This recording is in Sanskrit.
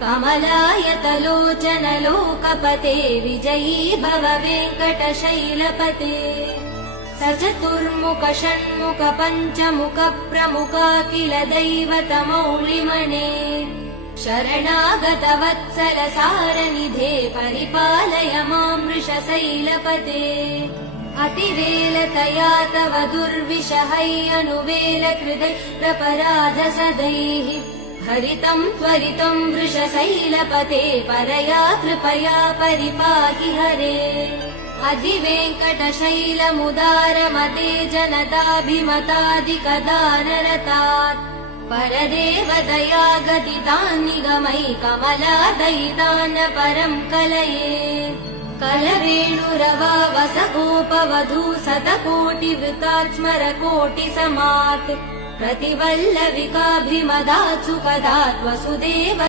कमलायतलोचन लोकपते विजयी भव वेङ्कटशैलपते स चतुर्मुख षण्मुख पञ्चमुख प्रमुखाखिल दैवतमौलिमने शरणागत वत्सल सारनिधे परिपालय मां वृषशैलपते अतिवेलतया तव दुर्विषहै अनुवेल कृतैरपराध सदैः हरितं त्वरितं वृषशैलपते परया कृपया परिपाहि हरे अधिवेङ्कटशैलमुदारमते जनताभिमतादिकदानरतात् परदेवदया गदितान् निगमै कमलादयितान् परं कलये कलवेणुरवा वसगोपवधू शतकोटिवृतात् स्मरकोटिसमात् प्रतिवल्लविकाभिमदात् सुखदात् वसुदेव